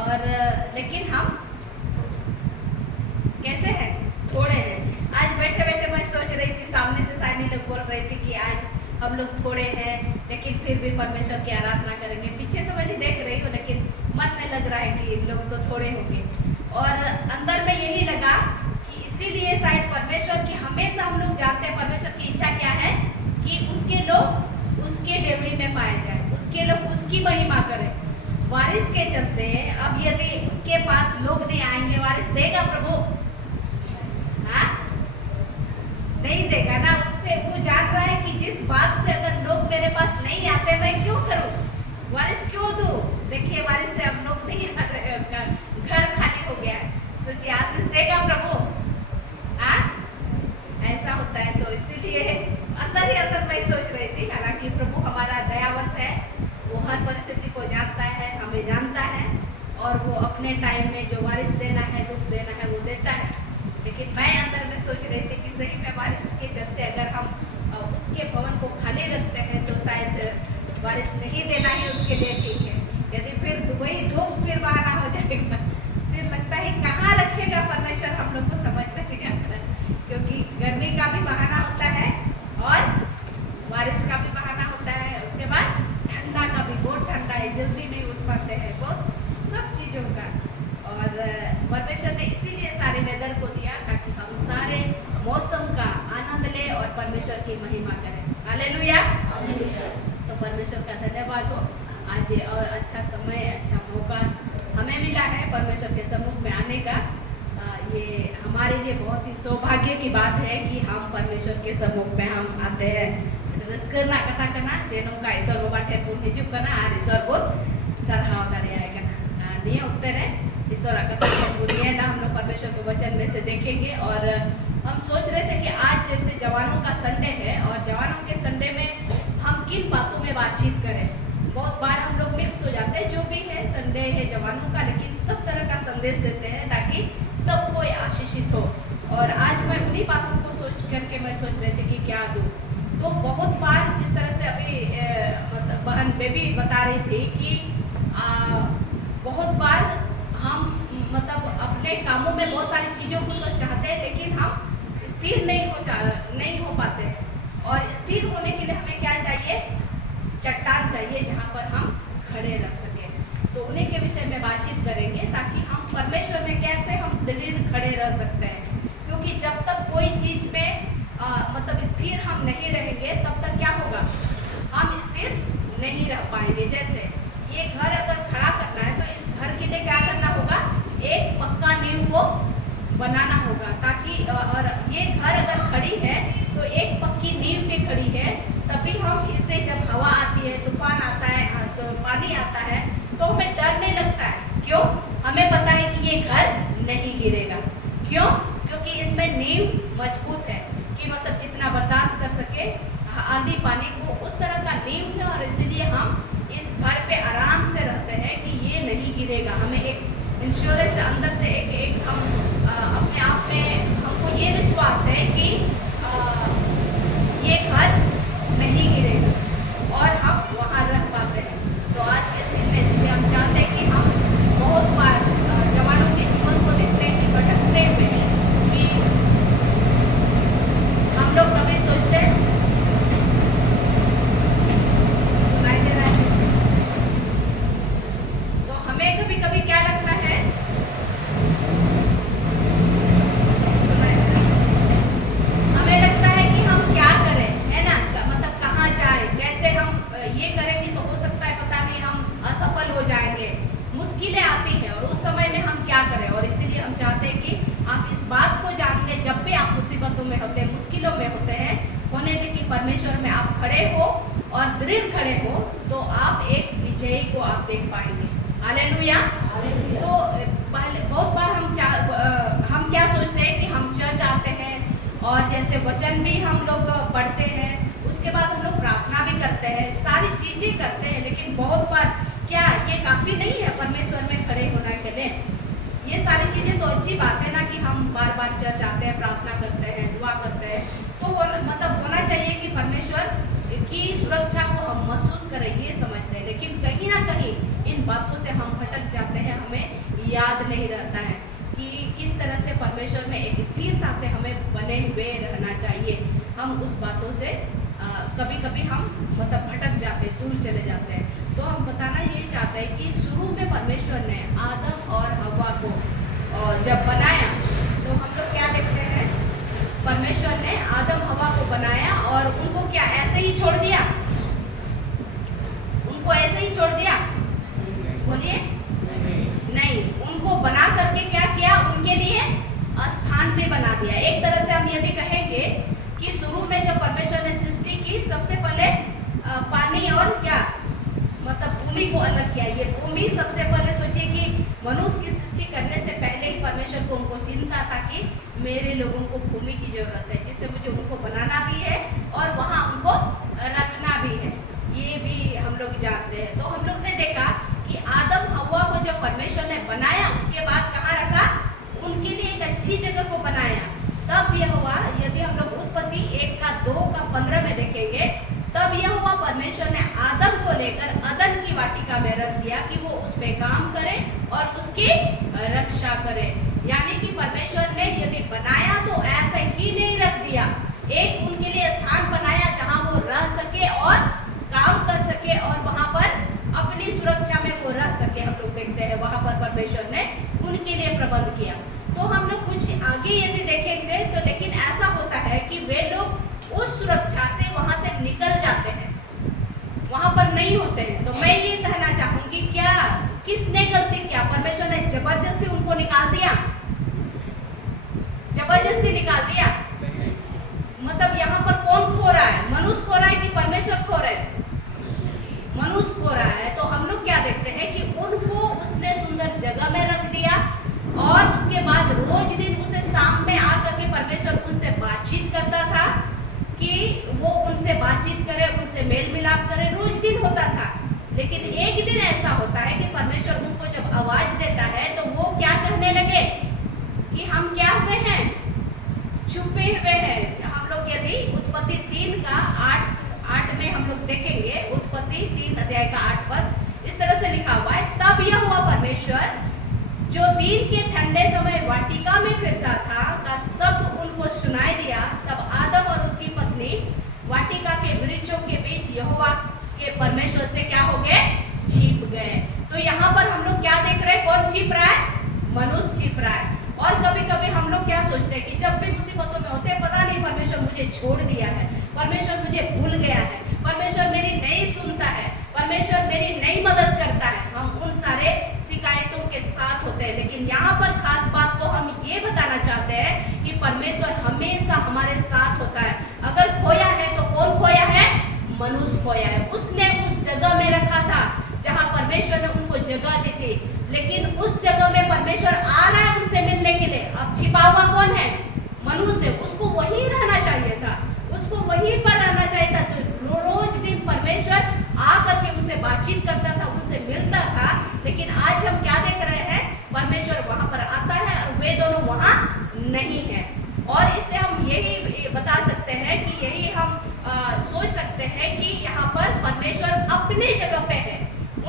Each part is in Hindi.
और लेकिन हम कैसे हैं? थोड़े हैं। आज बैठे बैठे मैं सोच रही थी, सामने से साइनी लोग बोल रही थी कि आज हम लोग थोड़े हैं लेकिन फिर भी परमेश्वर की आराधना करेंगे। पीछे तो मैं नहीं देख रही हूँ लेकिन मन में लग रहा है कि इन लोग तो थोड़े होंगे, और अंदर में यही लगा कि इसीलिए शायद परमेश्वर की हमेशा हम लोग जानते हैं परमेश्वर की इच्छा क्या है कि उसके लोग उसके डेवरी में पाए जाए, उसके लोग उसकी महिमा करें। वारिस के चलते अब यदि उसके पास लोग नहीं आएंगे, वारिस देगा प्रभु? हाँ, नहीं देगा ना। उससे वो जान रहा है कि जिस बात से अगर लोग मेरे पास नहीं आते मैं क्यों करूं, वारिस क्यों दूं? देखिए वारिस से अब लोग नहीं आ रहे, उसका घर खाली हो गया है। सोचिए आशीष देगा प्रभु? हाँ, ऐसा होता है। तो इसीलिए अंदर ही अंदर मैं सोच रही थी, हालांकि प्रभु हमारा दयावंत है, वो हर परिस्थिति को जानता है, हमें जानता है, और वो अपने टाइम में जो वारिस देना है, दुख देना है, वो देता है। लेकिन मैं अंदर में सोच रही थी कि सही में वारिस के चलते अगर हम उसके भवन को खाली रखते हैं तो शायद वारिस नहीं देना ही उसके लिए ठीक है। यदि फिर वही धूप फिर बहाना हो जाएगा, फिर लगता है कहाँ रखेगा परमेश्वर, हम लोग को समझ में नहीं आता, क्योंकि गर्मी का भी बहाना होता है और बारिश का भी बहाना होता है। उसके बाद ठंडा का भी, बहुत ठंडा है, जल्दी नहीं उठ पाते हैं, वो सब चीज़ों का। और परमेश्वर ने इसीलिए सारे वेदर को दिया ताकि हम सारे मौसम का आनंद ले और परमेश्वर की महिमा करें। हालेलुया। तो परमेश्वर का धन्यवाद हो, आज ये और अच्छा समय, अच्छा मौका हमें मिला है परमेश्वर के सम्मुख में आने का। ये हमारे लिए बहुत ही सौभाग्य की बात है कि हम परमेश्वर के सम्मुख में हम आते हैं। रस्करना कथा करना जेनों का ईश्वर बाबा ठेर पुन हिजुक करना और ईश्वर को सरहाव दाड़ेगा ना नहीं उत्तर है। ईश्वर कथा सुनिए ना, हम लोग परमेश्वर के वचन में से देखेंगे। और हम सोच रहे थे कि आज जैसे जवानों का संडे है और जवानों के संडे में हम किन बातों में बातचीत करें। बहुत बार हम लोग मिक्स हो जाते हैं, जो भी है संडे है जवानों का, लेकिन सब तरह का संदेश देते हैं ताकि सब कोई आशीषित हो। और आज मैं उन्हीं बातों को सोच करके मैं सोच रही थी कि क्या दूँ। तो बहुत बार जिस तरह से अभी मतलब बहन बेबी बता रही थी कि बहुत बार हम मतलब अपने कामों में बहुत सारी चीज़ों को तो चाहते हैं लेकिन हम स्थिर नहीं हो पाते हैं। और स्थिर होने के लिए हमें क्या चाहिए? चट्टान चाहिए जहाँ पर हम खड़े रह सकें। तो उन्हीं के विषय में बातचीत करेंगे ताकि हम परमेश्वर में कैसे हम दृढ़ खड़े रह सकते हैं। क्योंकि जब तक कोई चीज़ में मतलब स्थिर हम नहीं रहेंगे तब तक क्या होगा? हम स्थिर नहीं रह पाएंगे। जैसे ये घर अगर खड़ा करना है तो इस घर के लिए क्या करना होगा? एक पक्का नींव को बनाना होगा ताकि, और ये घर अगर खड़ी है तो एक पक्की नींव पे खड़ी है, तभी हम इससे जब हवा आती है, तूफान आता है, तो पानी आता है तो हमें डर नहीं लगता है। क्यों? हमें पता है कि ये घर नहीं गिरेगा। क्यों? क्योंकि इसमें नींव मजबूत है कि मतलब जितना बर्दाश्त कर सके आंधी पानी को, उस तरह का नींव है। और इसीलिए हम इस घर पे आराम से रहते हैं कि ये नहीं गिरेगा। हमें एक इंश्योरेंस अंदर से एक हम अपने आप में हमको ये विश्वास है कि ये घर नहीं गिरेगा और हम वहाँ रह पाते हैं। तो आज के दिन में इसलिए हम चाहते हैं कि हम बहुत बार जवानों के जीवन को देखते हैं कि भटकते हुए कि हम लोग कभी सोचते हैं, सुनाई दे रहा है? तो हमें कभी कभी क्या लगता है, हमें लगता है कि हम क्या करें, है ना? मतलब कहाँ जाए, कैसे हम ये करेंगे तो हो सकता है पता नहीं हम असफल हो जाएंगे। मुश्किलें आती हैं और उस समय में हम क्या करें। और इसीलिए हम चाहते हैं कि आप इस बात को जान लें, जब भी आप मुसीबतों में होते हैं, मुश्किलों में होते हैं, होने दें कि परमेश्वर में आप खड़े हो और दृढ़ खड़े हो तो आप एक विजयी को आप देख पाएंगे। हालेलुया। तो पहले बहुत बार हम क्या सोचते हैं कि हम चर्च आते हैं और जैसे वचन भी हम लोग पढ़ते हैं, उसके बाद हम लोग प्रार्थना भी करते हैं, सारी चीज़ें करते हैं, लेकिन बहुत बार क्या ये काफ़ी नहीं है परमेश्वर में खड़े होने के लिए? ये सारी चीज़ें तो अच्छी बात है ना कि हम बार बार चर्च आते हैं, प्रार्थना करते हैं, दुआ करते हैं, तो मतलब होना चाहिए कि परमेश्वर की सुरक्षा को हम महसूस करें, ये समझते हैं। लेकिन कहीं ना कहीं इन बातों से हम भटक जाते हैं, हमें याद नहीं रहता है कि किस तरह से परमेश्वर में एक स्थिरता से हमें बने हुए रहना चाहिए। हम उस बातों से कभी कभी हम मतलब भटक जाते हैं, दूर चले जाते हैं। तो हम बताना ये चाहते हैं कि शुरू में परमेश्वर ने आदम और हवा को जब बनाया तो हम लोग क्या देखते हैं, परमेश्वर ने आदम हवा को बनाया और उनको क्या ऐसे ही छोड़ दिया? उनको ऐसे ही छोड़ दिया? बोलिए नहीं, उनको बना करके क्या किया? उनके लिए स्थान भी बना दिया। एक तरह से हम यदि कहेंगे कि शुरू में जब परमेश्वर ने सृष्टि की, सबसे पहले पानी और क्या मतलब भूमि को अलग किया। ये भूमि सबसे पहले सोचिए कि मनुष्य की सृष्टि करने से पहले ही परमेश्वर को उनको चिंता था कि मेरे लोगों को भूमि की जरूरत है, जिससे मुझे उनको बनाना भी है और वहाँ उनको रखना भी है। ये भी हम लोग जानते हैं। तो हम लोग ने देखा कि आदम हवा को जब परमेश्वर ने बनाया, उसके बाद कहाँ रखा? उनके लिए एक अच्छी जगह को बनाया। तब यह हुआ, यदि हम लोग उत्पत्ति 1:2-15 में देखेंगे, तब यह हुआ परमेश्वर ने आदम को लेकर अदन की वाटिका में रख दिया कि वो उसमें काम करे और उसकी रक्षा करे। यानी कि परमेश्वर ने यदि बनाया तो ऐसे ही नहीं रख दिया, एक उनके लिए स्थान बनाया जहां वो रह सके और काम कर सके और वहां पर अपनी सुरक्षा में वो रह सके। हम लोग देखते हैं वहां पर परमेश्वर ने उनके लिए प्रबंध किया। तो हम लोग कुछ आगे यदि देखेंगे तो लेकिन ऐसा होता है कि वे लोग उस सुरक्षा से वहां से निकल जाते हैं, वहां पर नहीं होते हैं। तो मैं ये कहना चाहूंगी, क्या किसने गलती किया? परमेश्वर ने जबरदस्ती उनको निकाल दिया? जबरदस्ती निकाल दिया? मतलब यहाँ पर कौन खो रहा है? मनुष्य खो रहा है कि परमेश्वर खो रहा है? मनुष्य खो रहा है। तो हम लोग क्या देखते हैं कि उनको उसने सुंदर जगह में रख दिया और उसके बाद रोज दिन उसे शाम में आकर के परमेश्वर उनसे बातचीत करता था कि वो उनसे बातचीत करे, उनसे मेल मिलाप करे, रोज दिन होता था। लेकिन एक दिन ऐसा होता है कि परमेश्वर उनको जब आवाज देता है तो वो क्या कहने लगे कि हम क्या हुए हैं? छुपे हुए हैं। हम लोग यदि उत्पत्ति 3:8 में हम लोग देखेंगे, उत्पत्ति 3:8 इस तरह से लिखा हुआ है, तब यह हुआ परमेश्वर जो दिन के ठंडे समय वाटिका में फिरता था का शब्द उनको सुनाई दिया। तब आदम और उसकी पत्नी वाटिका के वृक्षों के बीच यहोवा के परमेश्वर से क्या हो गए? छिप गए। तो यहाँ पर हम लोग क्या देख रहे हैं? कौन छिप रहा है? मनुष्य छिप रहा है। और कभी कभी हम लोग क्या सोचते हैं कि जब भी मुसीबतों में होते हैं, पता नहीं परमेश्वर मुझे छोड़ दिया है, परमेश्वर मुझे भूल गया है, परमेश्वर मेरी नहीं सुनता है, परमेश्वर मेरी नहीं मदद करता है। हम उन सारे शिकायतों के साथ होते हैं। लेकिन यहाँ पर खास बात को हम ये बताना चाहते हैं कि परमेश्वर हमेशा हमारे साथ होता है। अगर खोया है तो कौन खोया है? मनुष्य खोया है। उसने उस जगह में रखा था जहाँ परमेश्वर ने उनको जगह दी थी, लेकिन उस जगह में परमेश्वर आ रहा है उनसे मिलने के लिए। अब छिपा हुआ कौन है? मनुष्य। उसको वहीं रहना चाहिए था, उसको वहीं पर रहना चाहिए था। तो रोज दिन परमेश्वर आकर के उनसे बातचीत करता था, उनसे मिलता था। लेकिन आज हम क्या देख रहे हैं? परमेश्वर वहां पर आता है और वे दोनों वहां नहीं है। और इससे हम यही बता सकते हैं कि यही हम सोच सकते हैं कि यहाँ पर परमेश्वर अपने जगह पे है,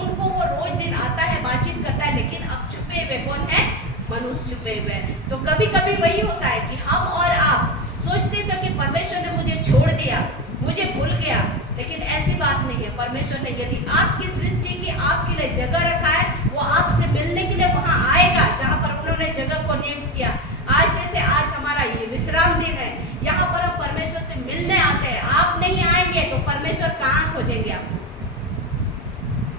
उनको वो रोज दिन आता है, बातचीत करता है, लेकिन अब छुपे हुए कौन है? मनुष्य छुपे हुए हैं। तो कभी कभी वही होता है कि हम और आप सोचते थे कि परमेश्वर ने मुझे छोड़ दिया, मुझे भूल गया, लेकिन ऐसी बात नहीं है। परमेश्वर ने यदि आपकी सृष्टि की आपके लिए जगह रखा है, वो आपसे मिलने के लिए वहां आएगा जहां पर उन्होंने जगह को नियुक्त किया। आज जैसे आज हमारा ये विश्राम दिन है, यहाँ पर हम परमेश्वर से मिलने आते हैं। आप नहीं आएंगे तो परमेश्वर कहाँ खोजेंगे आपको?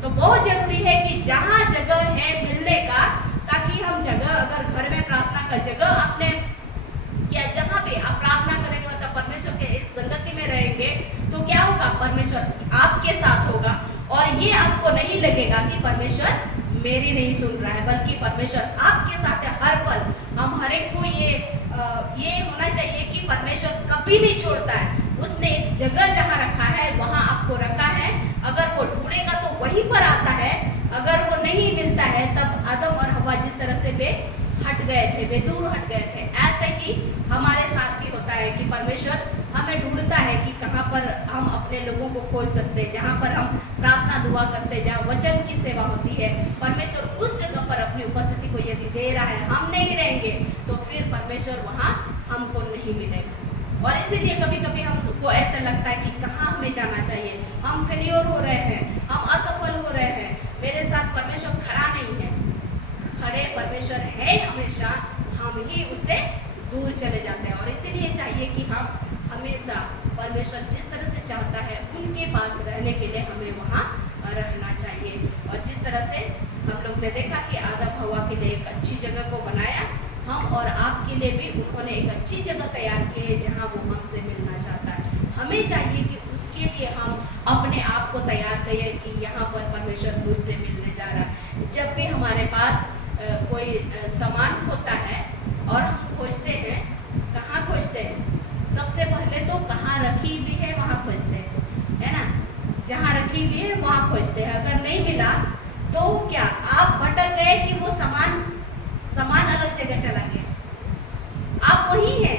तो बहुत जरूरी है कि जहाँ जगह है मिलने का, ताकि हम जगह, अगर घर में प्रार्थना का जगह अपने क्या जहाँ भी आप प्रार्थना करेंगे, मतलब परमेश्वर के एक संगति में रहेंगे, तो क्या होगा? परमेश्वर आपके साथ होगा और ये आपको नहीं लगेगा कि परमेश्वर मेरी नहीं सुन रहा है, बल्कि परमेश्वर आपके साथ है हर पल। हम हर एक को ये होना चाहिए कि परमेश्वर कभी नहीं छोड़ता है। उसने एक जगह जहाँ रखा है वहाँ आपको रखा है। अगर वो ढूंढेगा तो वहीं पर आता है, अगर वो नहीं मिलता है तब आदम और हवा जिस तरह से वे हट गए थे, वे दूर हट गए थे, ऐसे ही हमारे साथ भी होता है कि परमेश्वर हमें ढूंढता है कि कहाँ पर हम अपने लोगों को खोज सकते हैं, जहाँ पर हम प्रार्थना दुआ करते हैं, जहाँ वचन की सेवा होती है, परमेश्वर उस जगह पर अपनी उपस्थिति को यदि दे रहा है, हम नहीं रहेंगे तो फिर परमेश्वर वहाँ हमको नहीं मिलेगा। और इसीलिए कभी कभी हमको ऐसा लगता है कि कहाँ हमें जाना चाहिए, हम फेलियर हो रहे हैं, हम असफल हो रहे हैं, मेरे साथ परमेश्वर खड़ा नहीं है। खड़े परमेश्वर है हमेशा, हम ही उससे दूर चले जाते हैं। और इसीलिए चाहिए कि हम हमेशा परमेश्वर जिस तरह से चाहता है उनके पास रहने के लिए हमें वहाँ रहना चाहिए। और जिस तरह से हम लोग ने देखा कि आदम हवा के लिए एक अच्छी जगह को बनाया, हम और आपके लिए भी उन्होंने एक अच्छी जगह तैयार की है जहाँ वो हमसे मिलना चाहता है। हमें चाहिए कि उसके लिए हम अपने आप को तैयार करें कि यहाँ पर परमेश्वर मुझसे मिलने जा रहा है। जब भी हमारे पास कोई सामान होता है और हम खोजते हैं, कहाँ खोजते हैं? सबसे पहले तो कहाँ रखी भी है वहाँ खोजते हैं, है ना? जहाँ रखी भी है वहाँ खोजते हैं। अगर नहीं मिला तो क्या आप भटक गए कि वो सामान अलग जगह चला गया? आप वही हैं,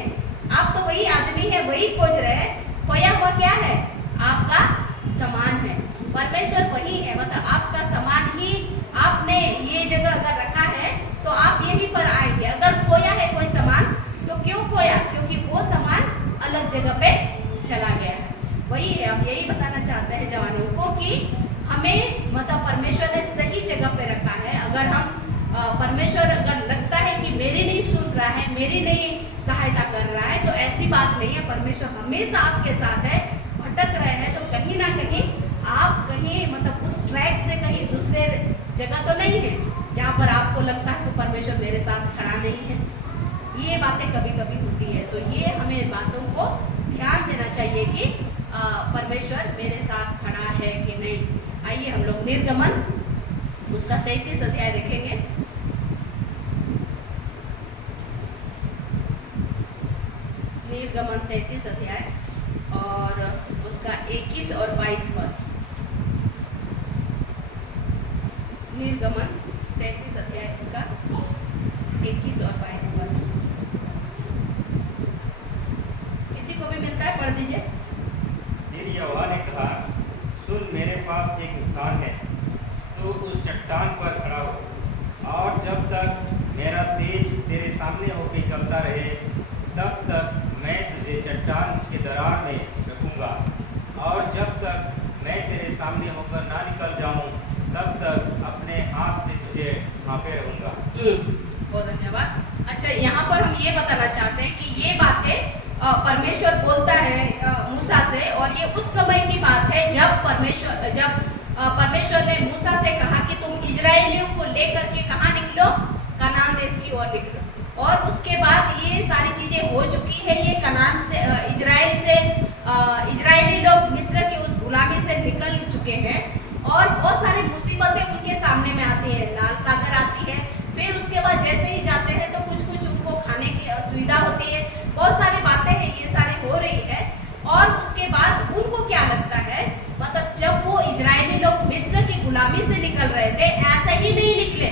आप तो वही आदमी है, वही खोज रहे हैं। खोया हुआ क्या है? आपका सामान है। परमेश्वर वही है, मतलब आपका सामान ही आपने ये जगह अगर रखा है तो आप यहीं पर आएंगे। अगर खोया है कोई सामान तो क्यों खोया? क्योंकि वो सामान अलग जगह पे चला गया है। वही है, हम यही बताना चाहते हैं जवानों को कि हमें मतलब परमेश्वर ने सही जगह पे रखा है। अगर हम परमेश्वर अगर लगता है कि मेरी नहीं सुन रहा है, मेरी नहीं सहायता कर रहा है, तो ऐसी बात नहीं है। परमेश्वर हमेशा आपके साथ है। भटक रहे हैं तो कहीं ना कहीं आप कहीं मतलब उस ट्रैक से कहीं दूसरे जगह तो नहीं है जहाँ पर आपको लगता है कि परमेश्वर मेरे साथ खड़ा नहीं है। ये बातें कभी कभी होती है, तो ये हमें बातों को ध्यान देना चाहिए कि परमेश्वर मेरे साथ खड़ा है कि नहीं। आइए हम लोग निर्गमन उसका 33 अध्याय देखेंगे। निर्गमन 33 अध्याय और उसका 21 और 22 पद। निर्गमन 33 अध्याय इसका 21 और 22 पद। किसी को भी मिलता है, पढ़ दीजिए। फिर यहोवा ने कहा, सुन, मेरे पास एक स्थान है, तो उस चट्टान पर खड़ा हो, और जब तक मेरा तेज तेरे सामने होकर चलता रहे तब तक मैं तुझे चट्टान के दरार में रखूँगा, और जब तक मैं तेरे सामने होकर ना निकल जाऊँ तब तक अपने हाथ से तुझे ढांपे रहूँगा। बहुत धन्यवाद। अच्छा, यहाँ पर हम ये बताना चाहते हैं कि ये बातें परमेश्वर बोलता है मूसा से, और ये उस समय की बात है जब परमेश्वर ने मूसा से कहा कि तुम इजराइलियों को लेकर के कहाँ निकलो? कनान देश की ओर निकलो। और उसके बाद ये सारी चीजें हो चुकी है। ये कनान से इजरायली लोग मिस्र की उस गुलामी से निकल चुके हैं, और बहुत सारी मुसीबतें उनके सामने में आती है। लाल सागर आती है, फिर उसके बाद जैसे ही जाते हैं तो कुछ कुछ उनको खाने की असुविधा होती है, बहुत सारी बातें हैं, ये सारी हो रही है। और उसके बाद उनको क्या लगता है, मतलब जब वो इजरायली लोग मिस्र की गुलामी से निकल रहे थे, ऐसे ही नहीं निकले,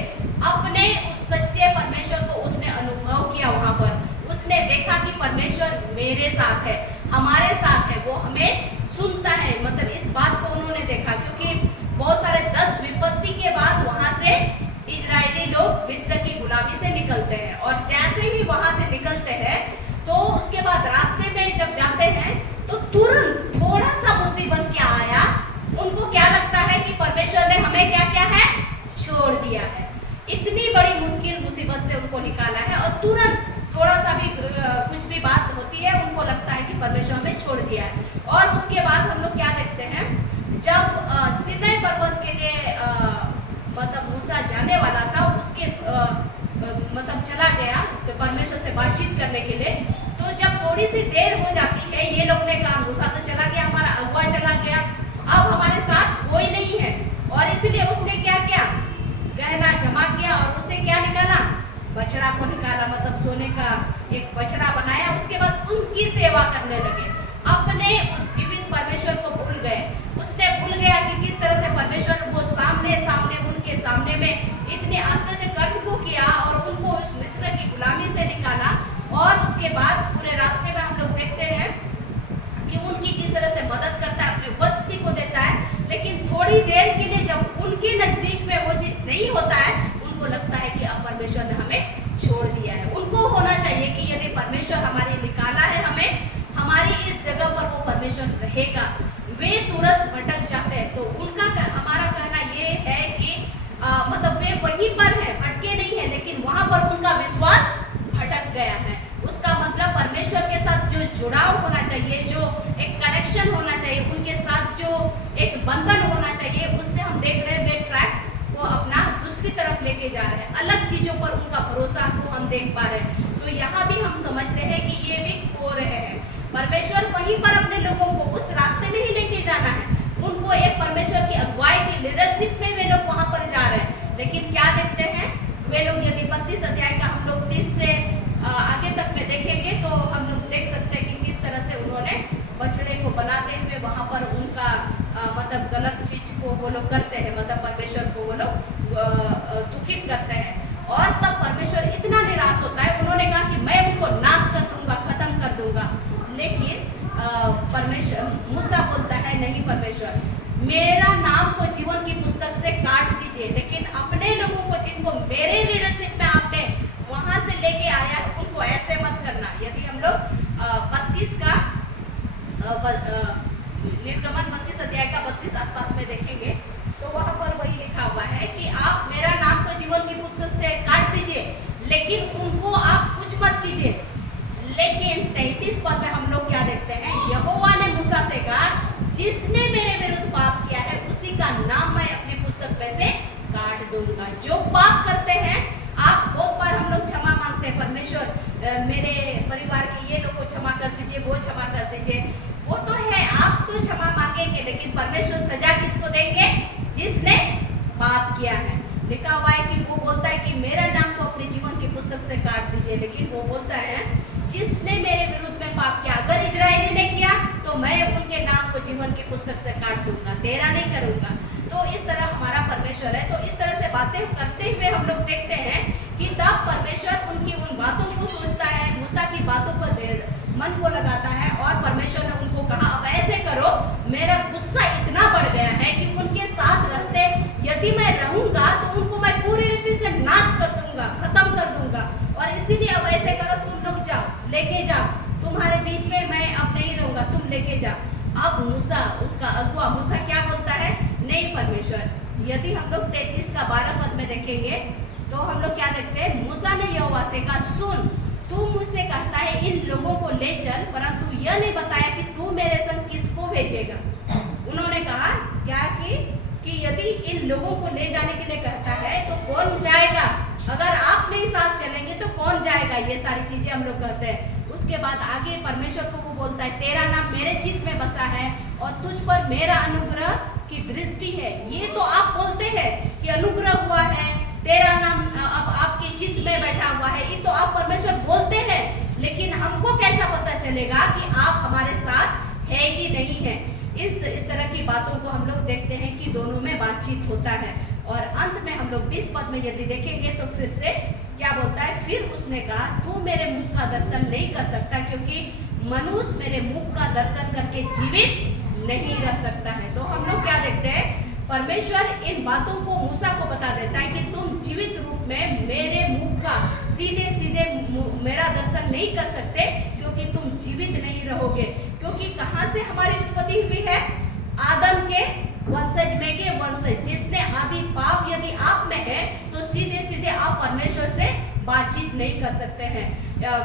अपने उस सच्चे परमेश्वर को उसने अनुभव किया। वहां पर उसने देखा कि परमेश्वर मेरे साथ है, हमारे साथ है, वो हमें सुनता है। मतलब इस बात को उन्होंने देखा, क्योंकि बहुत सारे 10 विपत्ति के बाद वहां से इजरायली लोग मिस्र की गुलामी से निकलते हैं। और जैसे ही वहां से निकलते हैं तो उसके बाद रास्ते में जब जाते हैं तो तुरंत थोड़ा सा मुसीबत क्या आया, उनको क्या लगता है कि परमेश्वर ने हमें क्या क्या है, छोड़ दिया है। इतनी बड़ी मुश्किल मुसीबत से उनको निकाला है, और तुरंत थोड़ा सा भी कुछ भी बात होती है उनको लगता है कि परमेश्वर हमें छोड़ दिया है। और उसके बाद हम लोग क्या देखते हैं, जब सीनै पर्वत के लिए मतलब मूसा जाने वाला था, उसके मतलब चला गया तो परमेश्वर से बातचीत करने के लिए, तो जब थोड़ी सी देर हो जाती है, ये लोग ने कहा मूसा तो चला गया, हमारा अगुआ चला गया, अब हमारे साथ कोई नहीं है। और इसीलिए उसने क्या किया, गहना जमा किया और उसे क्या निकाला, बछड़ा को निकाला, मतलब सोने का एक बछड़ा बनाया। उसके बाद उनकी सेवा करने लगे, अपने उस जीवित परमेश्वर को भूल गए। उसने भूल गया कि किस तरह से परमेश्वर वो सामने उनके सामने में इतने आश्चर्य कर्म को किया और उनको उस मिस्र की गुलामी से निकाला। और उसके बाद पूरे रास्ते में हम लोग देखते हैं कि उनकी किस तरह से मदद करता है, अपने बस्ती को देता है। लेकिन थोड़ी देर के लिए जब उनके नजदीक में वो चीज नहीं होता है, उनको लगता है कि अब परमेश्वर ने हमें छोड़ दिया है। उनको होना चाहिए कि यदि परमेश्वर हमारे निकाला है हमें, हमारी इस जगह पर वो परमेश्वर रहेगा। वे तुरंत भटक जाते हैं तो उनका हमारा कहना ये है कि मतलब वे वहीं पर हैं, भटके नहीं है, लेकिन वहां पर उनका विश्वास भटक गया है। उसका मतलब परमेश्वर के साथ जो जुड़ाव होना चाहिए, जो एक कनेक्शन होना चाहिए, उनके साथ जो एक बंधन होना चाहिए, उससे हम देख रहे हैं वे ट्रैक को अपना दूसरी तरफ लेके जा रहे हैं, अलग चीजों पर उनका भरोसा को हम देख पा रहे हैं। तो यहाँ भी हम समझते हैं कि ये भी खो रहे हैं। परमेश्वर वहीं पर अपने लोगों को उस रास्ते में ही लेके जाना है, उनको एक परमेश्वर की अगुवाई की लीडरशिप में वे लोग वहां पर जा रहे हैं। लेकिन क्या देखते हैं वे लोग, यदि 32 अध्याय का हम लोग 30 से आगे तक में देखेंगे तो हम लोग देख सकते हैं कि किस तरह से उन्होंने बछड़े को बनाते हुए वहां पर उनका मतलब गलत चीज को वो लोग करते हैं, मतलब परमेश्वर को वो लोग दुखित करते हैं। और तब परमेश्वर इतना निराश होता है, उन्होंने कहा कि मैं उनको नाश कर दूंगा, खत्म कर दूंगा। लेकिन परमेश्वर मूसा बोलता है नहीं परमेश्वर, मेरा नाम को जीवन की पुस्तक से काट दीजिए, लेकिन अपने लोगों को जिनको मेरे लीडरशिप में आपने वहां से लेके आया उनको ऐसे मत करना। यदि हम लोग 32 का निर्गमन 32 अध्याय का 32 आसपास में देखेंगे तो वहां पर वही लिखा हुआ है कि आप मेरा नाम को जीवन की पुस्तक से काट दीजिए, लेकिन उनको आप कुछ मत कीजिए। लेकिन 33 पद में हम लोग क्या देखते हैं, यहोवा ने मूसा से कहा जिसने मेरे विरुद्ध पाप किया है उसी का नाम मैं अपनी पुस्तक में से काट दूंगा। जो पाप करते हैं, आप बहुत बार हम लोग क्षमा मांगते हैं, परमेश्वर मेरे परिवार के ये लोग को क्षमा कर दीजिए, वो क्षमा कर दीजिए, वो तो है, आप तो क्षमा मांगेंगे, लेकिन परमेश्वर सजा किसको देंगे, जिसने पाप किया है। लिखा हुआ है कि वो बोलता है कि मेरा नाम को अपने जीवन की पुस्तक से काट दीजिए, लेकिन वो बोलता है जिसने मेरे विरुद्ध में पाप किया, अगर इजरायली ने किया तो मैं उनके नाम को जीवन की पुस्तक से काट दूंगा, तेरा नहीं करूंगा। तो इस तरह हमारा परमेश्वर है। तो इस तरह से बातें करते हुए हम लोग देखते हैं कि तब परमेश्वर उनकी उन बातों को सोचता है, मूसा की बातों पर मन को लगाता है, और परमेश्वर ने उनको कहा अब ऐसे करो, मेरा गुस्सा इतना बढ़ गया है कि उनके साथ रहते यदि मैं रहूंगा तो उनको मैं पूरी रीति से नाश कर दूंगा, खत्म कर दूंगा, और इसीलिए अब ऐसे करो, तुम लोग जाओ, लेके जाओ, तुम्हारे बीच में मैं अब नहीं रहूंगा, तुम लेके जाओ। अब मूसा, उसका अगुआ मूसा क्या बोलता है, नहीं परमेश्वर। यदि हम लोग 33 का 12 पद में देखेंगे तो हम लोग क्या देखते हैं, मूसा ने यहोवा से कहा सुन, तू मुझसे कहता है इन लोगों को ले चल, परंतु यह नहीं बताया कि तू मेरे संग किसको भेजेगा। उन्होंने कहा क्या कि यदि इन लोगों को ले जाने के लिए कहता है तो कौन जाएगा, अगर आप नहीं साथ चलेंगे तो कौन जाएगा, ये सारी चीजें हम लोग कहते हैं। उसके बाद आगे परमेश्वर को वो बोलता है तेरा नाम मेरे चित्त में बसा है और तुझ पर मेरा अनुग्रह की दृष्टि है। ये तो आप बोलते हैं कि अनुग्रह हुआ है, तेरा नाम अब आपके चित्त में बैठा हुआ है, ये तो आप परमेश्वर बोलते हैं, लेकिन हमको कैसा पता चलेगा कि आप हमारे साथ है कि नहीं है। इस तरह की बातों को हम लोग देखते हैं कि दोनों में बातचीत होता है। और अंत में हम लोग 20 पद में यदि देखेंगे तो फिर से क्या बोलता है, फिर उसने कहा तू मेरे मुख का दर्शन नहीं कर सकता, क्योंकि मनुष्य मेरे मुख का दर्शन करके जीवित नहीं रह सकता है। तो हम लोग क्या देखते हैं, परमेश्वर इन बातों को मूसा को बता देता है कि तुम जीवित रूप में मेरे मुख का सीधे सीधे मेरा दर्शन नहीं कर सकते, क्योंकि तुम जीवित नहीं रहोगे। क्योंकि कहां से हमारी उत्पत्ति हुई है, आदम के वंशज में के वंशज, जिसने आदि पाप यदि आप में है तो सीधे सीधे आप परमेश्वर से बातचीत नहीं कर सकते हैं।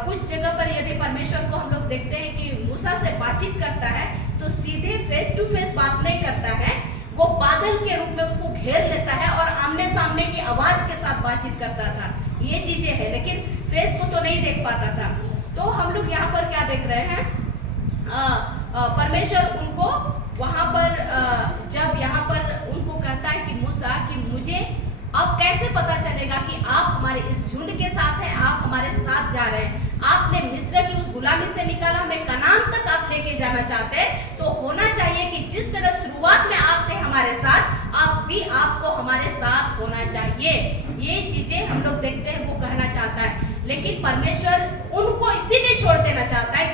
कुछ जगह पर यदि परमेश्वर को हम लोग देखते हैं कि मूसा से बातचीत करता है तो सीधे फेस टू फेस बात नहीं करता है, वो बादल के रूप में उसको घेर लेता है और आमने सामने की आवाज के साथ बातचीत करता था। ये चीजें हैं, लेकिन फेस को तो नहीं देख पाता था। तो हम लोग यहाँ पर क्या देख रहे हैं, परमेश्वर उनको वहां पर जब यहाँ पर उनको कहता है कि मूसा कि मुझे अब कैसे पता चलेगा कि आप हमारे इस झुंड के साथ हैं, आप हमारे साथ जा रहे हैं, आपने मिस्र की उस गुलामी से निकाला, हमें कनान तक आप लेके जाना चाहते हैं, तो होना चाहिए कि जिस तरह शुरुआत में आप थे हमारे साथ, आप भी आपको हमारे साथ होना चाहिए। ये चीजें हम लोग देखते हैं वो कहना चाहता है, लेकिन परमेश्वर उनको इसीलिए छोड़ देना चाहता है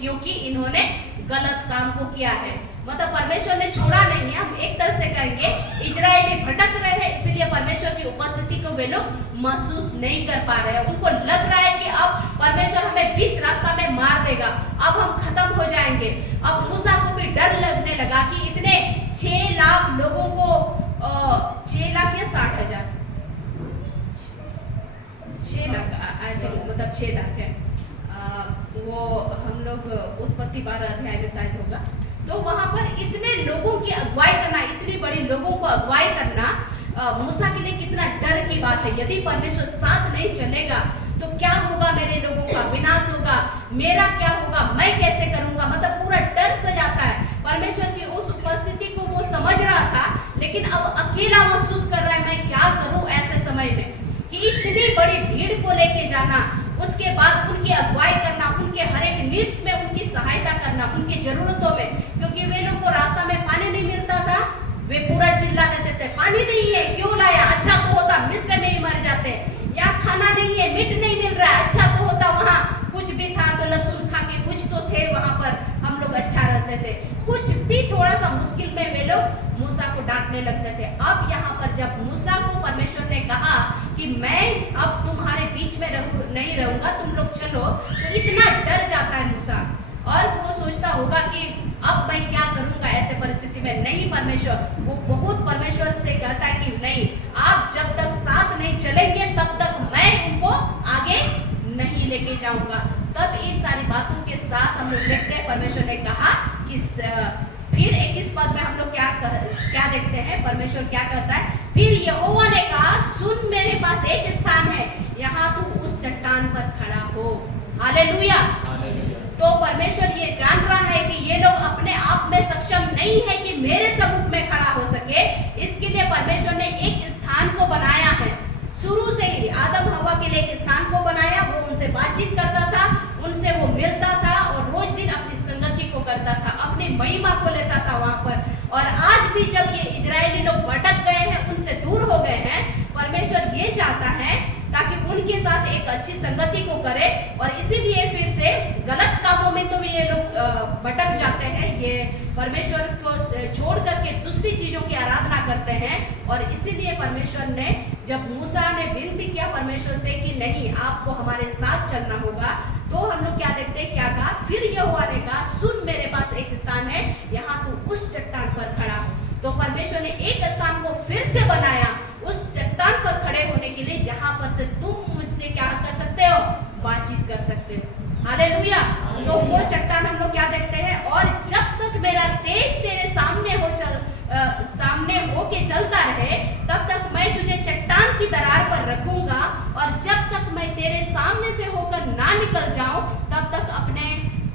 क्योंकि इन्होंने गलत काम को किया है। मतलब परमेश्वर ने छोड़ा नहीं है। हम एक तरह से कहेंगे इजरायली भटक रहे हैं, इसलिए परमेश्वर की उपस्थिति को वे लोग महसूस नहीं कर पा रहे हैं। उनको लग रहा है कि अब परमेश्वर हमें बीच रास्ता में मार देगा, अब हम खत्म हो जाएंगे। अब मूसा को भी डर लगने लगा कि इतने 6 लाख लोगों को 6 लाख या 60,000 6 लाख मतलब 6 लाख है, वो हम लोग उत्पत्ति 12 अध्याय में शायद होगा। तो वहां पर इतने लोगों की अगुवाई करना, इतनी बड़ी लोगों को अगुवाई करना मूसा के लिए कितना डर की बात है। यदि परमेश्वर साथ नहीं चलेगा तो क्या होगा, मेरे लोगों का विनाश होगा, मेरा क्या होगा, मैं कैसे करूंगा, मतलब पूरा डर से जाता है। परमेश्वर की उस उपस्थिति को वो समझ रहा था, लेकिन अब अकेला महसूस कर रहा है, मैं क्या करूं ऐसे समय में कि इतनी बड़ी भीड़ को लेके जाना, उसके बाद उनकी अगुवाई करना, उनके हर एक नीड्स में उनकी सहायता करना, उनकी जरूरतों में, क्योंकि वे लोग को रास्ता में पानी नहीं मिलता था, वे पूरा चिल्ला देते थे, पानी नहीं है क्यों लाया, अच्छा तो होता मिस्र में ही मर जाते, या खाना नहीं है, मीट नहीं मिल रहा है, अच्छा तो होता वहाँ कुछ भी था तो लहसुन खा के कुछ तो थे वहां पर, हम लोग अच्छा रहते थे। कुछ भी थोड़ा सा मुश्किल में वे लोग मूसा को डांटने लगते थे। अब यहाँ पर जब मूसा को परमेश्वर ने कहा कि मैं अब तुम्हारे बीच में नहीं रहूंगा, तुम लोग चलो, तो इतना डर जाता है मूसा, और वो सोचता होगा कि अब मैं क्या करूंगा ऐसे परिस्थिति में। नहीं, परमेश्वर वो बहुत परमेश्वर से कहता है कि नहीं, आप जब तक साथ नहीं चलेंगे तब तक मैं उनको आगे नहीं लेके जाऊंगा। तब इन सारी बातों के साथ हम लोग देखते हैं परमेश्वर ने कहा कि फिर 21 पद में हम लोग क्या देखते हैं, परमेश्वर क्या कहता है, फिर यहोवा ने कहा सुन, मेरे पास एक स्थान है, यहाँ तू उस चट्टान पर खड़ा हो। हालेलुया। तो परमेश्वर ये जान रहा है कि ये लोग अपने आप में सक्षम नहीं है कि मेरे सम्मुख में खड़ा हो सके, इसके लिए परमेश्वर ने एक स्थान को बनाया है। शुरू से ही आदम हवा के लिए एक स्थान को बनाया, वो उनसे बातचीत करता था, उनसे वो मिलता था और रोज दिन अपनी संगति को करता था, अपनी महिमा को लेता था वहां पर। और आज भी जब ये इजरायली लोग भटक गए हैं, उनसे दूर हो गए हैं, परमेश्वर ये चाहता है ताकि उनके साथ एक अच्छी संगति को करे, और इसीलिए फिर से गलत कामों में तो ये लोग भटक जाते हैं, ये परमेश्वर को छोड़ करके दूसरी चीजों की आराधना करते हैं। और इसीलिए परमेश्वर ने जब मूसा ने विनती किया परमेश्वर से कि नहीं, आपको हमारे साथ चलना होगा, तो हम लोग क्या देखते हैं, क्या कहा, फिर यहोवा ने कहा सुन, मेरे पास एक स्थान है, यहाँ तू उस चट्टान पर खड़ा हो। तो परमेश्वर ने एक स्थान को फिर से बनाया उस चट्टान पर खड़े होने के लिए, जहां पर से तुम मुझसे क्या कर सकते हो, बातचीत कर सकते हो। हालेलुया। तो वो चट्टान हम लोग क्या देखते हैं, और जब तक मेरा तेज तेरे सामने होके चलता रहे, तब तक मैं तुझे चट्टान की दरार पर रखूंगा, और जब तक मैं तेरे सामने से होकर ना निकल जाऊं, तब तक अपने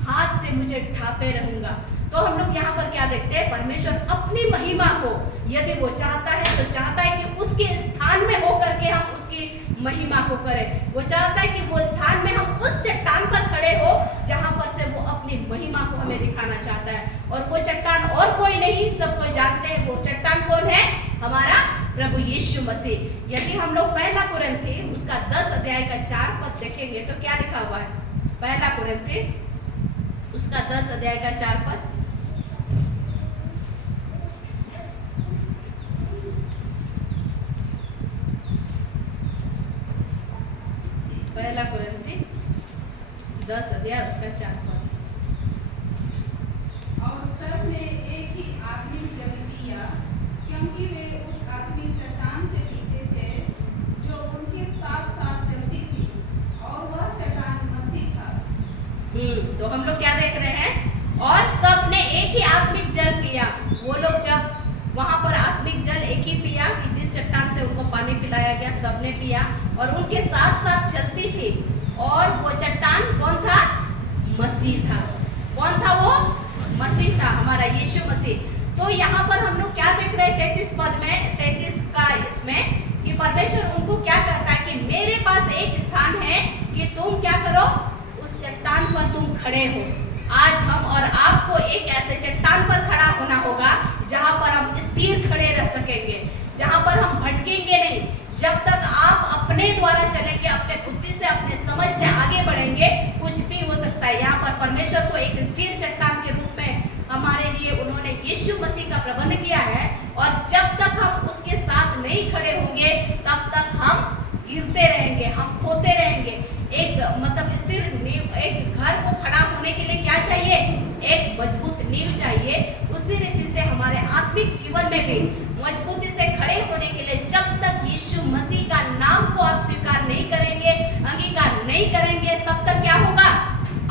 हाथ से मुझे ढांपे रहूंगा। तो हम लोग यहाँ पर क्या देखते हैं, परमेश्वर अपनी महिमा को यदि वो चाहता है तो चाहता है कि उसके स्थान में होकर के हम उसकी महिमा को करें। वो चाहता है कि वो स्थान में हम उस चट्टान पर खड़े हो जहाँ पर से वो अपनी महिमा को हमें दिखाना चाहता है। और वो चट्टान और कोई नहीं, सब कोई जानते हैं वो चट्टान कौन है, हमारा प्रभु यीशु मसीह। यदि हम लोग पहला कुरिन्थी उसका 10 अध्याय का 4 पद देखेंगे तो क्या लिखा हुआ है, पहला कुरिन्थी उसका 10 अध्याय का 4 पद, पहला कुरिन्थी 10 अध्याय उसका 4 पद। और सब ने एक ही आत्मिक जल पिया, क्योंकि वे उस आत्मिक चट्टान से पीते थे जो उनके साथ साथ चलती थी, और वह चट्टान मसीह था। तो हम लोग क्या देख रहे हैं, और सब ने एक ही आत्मिक जल पिया। वो लोग जब वहां पर आत्मिक जल एक ही पिया कि जिस चट्टान से उनको पानी पिलाया गया, सबने पिया, और उनके साथ साथ चलती थी, और वो चट्टान कौन था, मसीह था। कौन था वो, मसीह था, हमारा यीशु मसीह। तो यहाँ पर हम लोग क्या देख रहे हैं 33 पद में, 33 का इसमें, कि परमेश्वर उनको क्या कहता है कि मेरे पास एक स्थान है कि तुम क्या करो, उस चट्टान पर तुम खड़े हो। आज हम और आपको एक ऐसे चट्टान पर खड़ा होना होगा जहां पर हम स्थिर खड़े रह सकेंगे, जहां पर हम भटकेंगे नहीं। जब तक आप अपने द्वारा चलेंगे, अपने बुद्धि से, अपने समझ से आगे बढ़ेंगे, कुछ भी हो सकता है। यहाँ पर परमेश्वर को एक स्थिर चट्टान के रूप में हमारे लिए उन्होंने रहेंगे, हम खोते रहेंगे। एक मतलब स्थिर नींव, एक घर को खड़ा होने के लिए क्या चाहिए? एक मजबूत नींव चाहिए। उसी रीति से हमारे आत्मिक जीवन में भी मजबूती से खड़े होने के लिए जब तक यीशु मसीह का नाम को आप स्वीकार नहीं करेंगे, अंगीकार नहीं करेंगे, तब तक क्या होगा?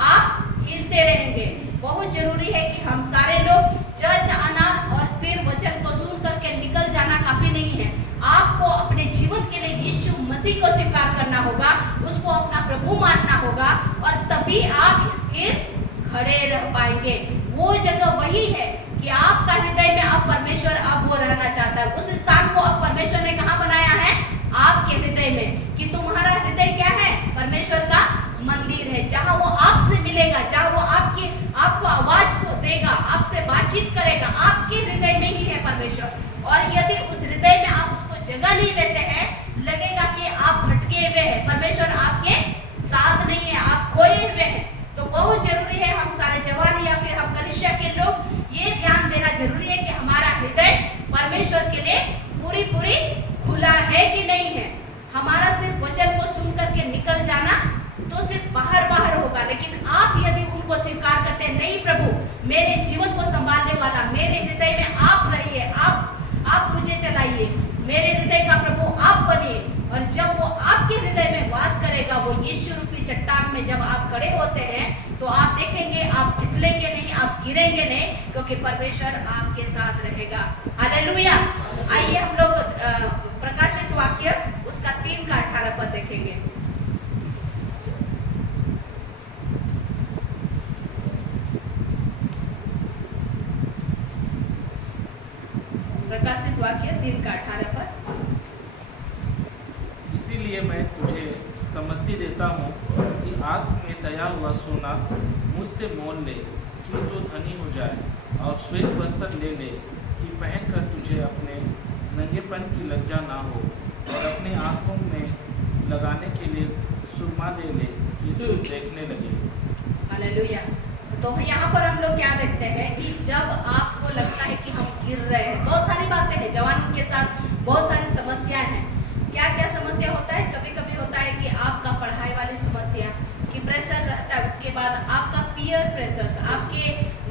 आप हिलते रहेंगे। बहुत जरूरी है कि हम सारे लोग चर्च आना और फिर वचन को सुन करके निकल जाना काफी नहीं है। आपको अपने जीवन के लिए यीशु मसीह को स्वीकार करना होगा, उसको अपना प्रभु मानना होगा, और तभी आप स्थिर खड़े रह पाएंगे। वो जगह वही है कि आपका हृदय में अब परमेश्वर अब वो रहना चाहता है। उस स्थान को अब परमेश्वर ने कहाँ बनाया है? आपके हृदय में। कि तुम्हारा हृदय क्या है? परमेश्वर का मंदिर है, जहाँ वो आपसे मिलेगा, जहाँ वो आपको आवाज को देगा, आपसे बातचीत करेगा। आपके हृदय में ही है परमेश्वर। और यदि उस हृदय में आप उसको जगह नहीं देते हैं, लगेगा कि आप भटके हुए हैं, परमेश्वर आपके साथ नहीं है, आप खोए हुए हैं। तो बहुत जरूरी है हम सारे जवान या फिर हम कलीसिया के लोग ये ध्यान देना जरूरी है कि हमारा हृदय परमेश्वर के लिए पूरी पूरी खुला है कि नहीं है। हमारा सिर्फ वचन को सुन करके निकल जाना तो सिर्फ बाहर बाहर होगा, लेकिन आप यदि उनको स्वीकार करते हैं, नहीं प्रभु मेरे जीवन को संभालने वाला, मेरे हृदय में आप रहिए, आप मुझे चलाइए, मेरे हृदय का प्रभु आप बनिए। और जब वो आपके हृदय में वास करेगा, वो यीशु रूपी चट्टान में जब आप खड़े होते हैं, तो आप देखेंगे आप फिसलेंगे नहीं, आप गिरेंगे नहीं, क्योंकि परमेश्वर आपके साथ रहेगा। हालेलुया। आइए हम लोग प्रकाशित वाक्य उसका 3 का 18 पद देखेंगे। प्रकाशित वाक्य 3 का 18 पद। इसीलिए मैं तुझे सम्मति देता हूँ कि आग में तया हुआ सोना मुझसे मोल ले कि तो धनी हो जाए, और श्वेत वस्त्र ले ले कि पहनकर तुझे अपने नंगेपन की लज्जा ना हो, और अपने आँखों में लगाने के लिए सुरमा ले ले कि तू देखने लगे। हालेलुया। तो यहाँ पर हम लोग क्या देखते हैं कि जब आपको लगता है कि हम गिर रहे हैं, बहुत सारी बातें हैं, जवानों के साथ बहुत सारी समस्याएं हैं। क्या क्या समस्या होता है? कभी कभी होता है कि आपका पढ़ाई वाली समस्या कि प्रेशर रहता है, उसके बाद आपका पीयर प्रेशर, आपके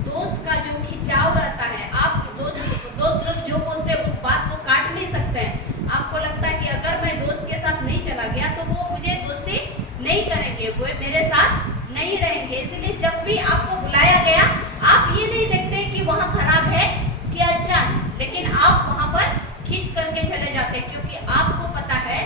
दोस्त का जो खिंचाव रहता है, आप दोस्त लोग जो बोलते हैं उस बात को काट नहीं सकते हैं। आपको लगता है कि अगर मैं दोस्त के साथ नहीं चला गया तो वो मुझे दोस्ती नहीं करेंगे, वो मेरे साथ नहीं रहेंगे। इसलिए जब भी आपको बुलाया गया, आप ये नहीं देखते कि वहाँ खराब है कि अच्छा है, लेकिन आप वहाँ पर खींच करके चले जाते हैं, क्योंकि आपको पता है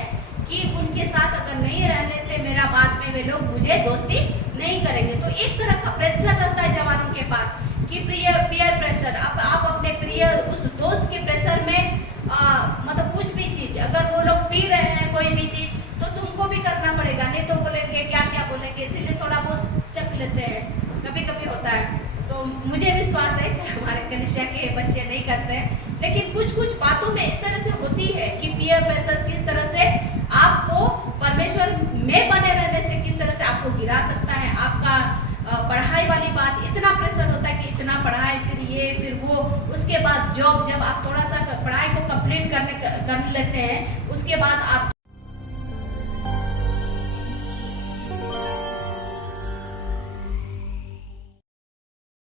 कि उनके साथ अगर नहीं रहने से मेरा बाद में वे लोग मुझे दोस्ती नहीं करेंगे। तो एक तरह का प्रेशर रहता है जवानों के पास कि पीयर प्रेशर। अब आप अपने प्रिय उस दोस्त के प्रेशर में मतलब कुछ भी चीज, अगर वो लोग पी रहे हैं कोई भी चीज, तो तुमको भी करना पड़ेगा, नहीं तो बोलेंगे क्या क्या बोलेंगे। इसीलिए थोड़ा बहुत चख लेते हैं, कभी कभी होता है। तो मुझे विश्वास है कि हमारे कलीसिया के बच्चे नहीं करते हैं, लेकिन कुछ बातों में इस तरह से होती है कि पीयर प्रेशर किस तरह से आपको परमेश्वर में बने रहने से किस तरह से आपको गिरा सकता है। आपका पढ़ाई वाली बात, इतना प्रेशर होता है कि इतना पढ़ाई, फिर ये फिर वो, उसके बाद जॉब, जब आप थोड़ा सा पढ़ाई को कंप्लीट कर लेते हैं, उसके बाद आप